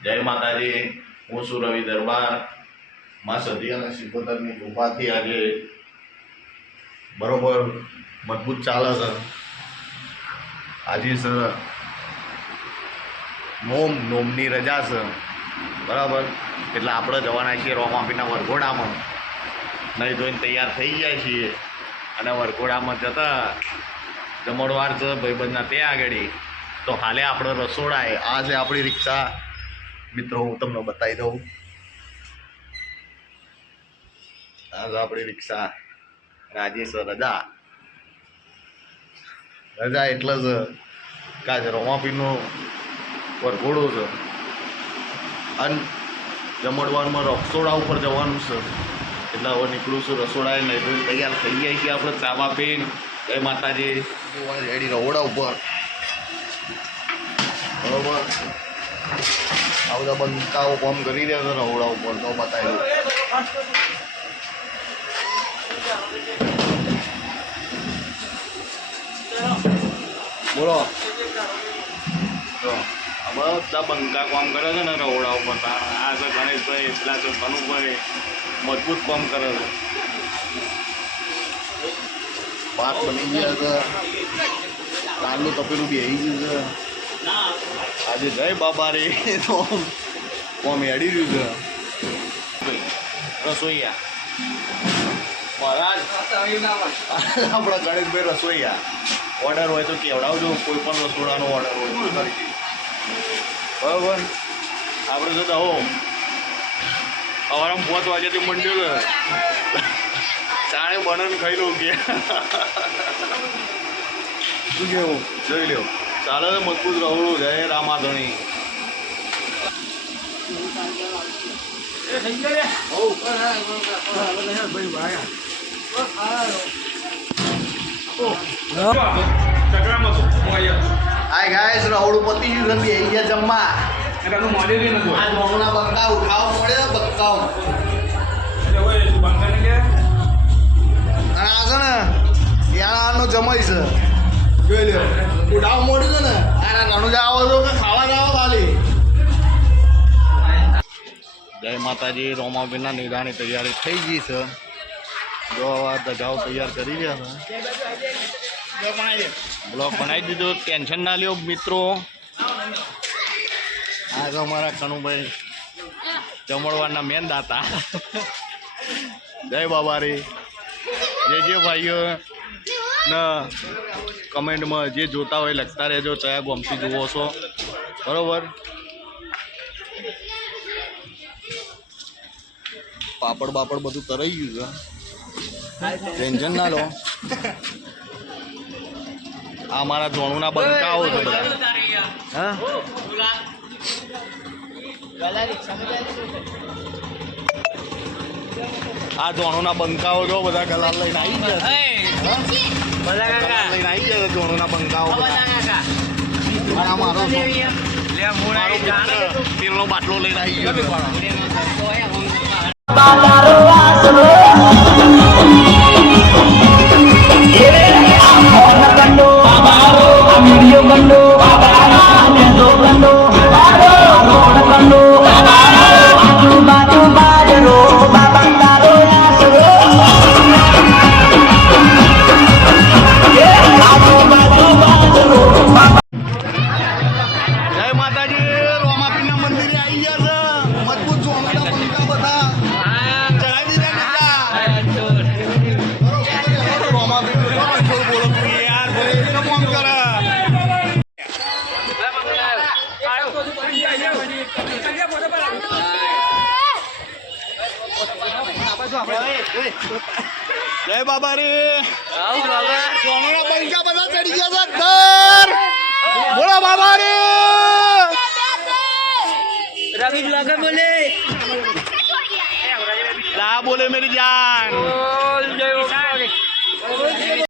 જય માતાજી, હું છું રવિ દરબાર. માં સધી અને સિકોતરની કૃપાથી આજે બરોબર મજબૂત ચાલે છે. આજે સર નોમની રજા છે, બરાબર. એટલે આપણે જવાના છીએ રોમાપીના વરઘોડામાં. નહીં ધોઈને તૈયાર થઈ ગયા છીએ અને વરઘોડામાં જતા જમણવાર છે ભાઈબંધના ત્યાં આગળ. તો હાલે આપણે રસોડાએ આ છે આપણી રિક્ષા. મિત્રો હું તમને બતાવી દઉં, આ છે આપણી રિક્ષા. આજે છે રજા એટલે જ કાજ રોમાપીરનો વરઘોડો છે અને જમણવારમાં રસોડા ઉપર જવાનું છે. એટલે હવે નીકળું છું રસોડાએ. નહીં તો તૈયાર થઈ જાય છીએ આપણે ચાવા પીને. જય માતાજી. રેડી રહોડા ઉપર બરોબર. આ બધા બંકાઓ કામ કરી રહ્યા છે રહોડા ઉપર. તો બતાવી બોલો. બધા બંકા કામ કરે છે ને રહોડા ઉપર. આ છે ગણેશભાઈ, પેલા છે કનુભાઈ, મજબૂત કામ કરે છે. ભાત બની ગયા છે, દાળનું તપેલું બેસી ગયું છે. આજે જય બાબા રે તો કોમ એડી રહ્યું છે. રસોઈયા મહારાજ આપણા ગણેશભાઈ રસોઈયા. ઓર્ડર હોય તો કેવડાવજો, કોઈ પણ રસોડાનો ઓર્ડર હોય તો કરી બરાબર. આપણે જતા હો સવારમાં 5 વાગ્યાથી મંડ્યો છે. ચાણે બનાવીને ખાઈ લઉં કે શું કેવું? જોઈ લ્યો. ચાલે છે મજબૂત રહોડું. જય રામાધણી. હાય ગાઈસ, રહોડું પતી ગયું છે. બેસી ગયા જમવા. આ મોણુના બંકા ઉઠાવો પડે બંકાઓ. અને આ છે ને યાનો જમાઈ છે. જોઈ લ્યો, ઉઠાવ મોડ્યું છે ને. આ નાનું જાવ છો કે ખાવા જાવ ખાલી. જય માતાજી. રોમાપીરના નિદાની તૈયારી થઈ ગઈ છે. જો આ ધજાઓ તૈયાર કરી રહ્યા છે. બ્લોક બનાવી દીધો. ટેન્શન ના લ્યો મિત્રો. આ તો અમારા કનુભાઈ જમણવારના મેન દાતા. જય બાબા રે. જે ભાઈઓ ના કમેન્ટમાં જે જોતા હોય લખતા રહેજો, કયા ગોમથી જુઓ છો, બરોબર. પાપડ બાપડ બધું તરાઈ ગયું છે, ટેન્શન ના લો. આ મારા જોણુના બંકાઓ છે બધા. હા, આ જોણુના બંકાઓ જો બધા ગલાલ લઈને આવી ગયા. લઈને આવી ગયા જોણુના બંકાઓ બધા. મારો તેલનો બાટલો લઈને આવી ગયો. જય બાબા રે. સોનાના પંખા બધા ચડી ગયા છે. બોલો બાબા રે. રવિ બ્લોગર બોલે. લા બોલે મેરી જાન.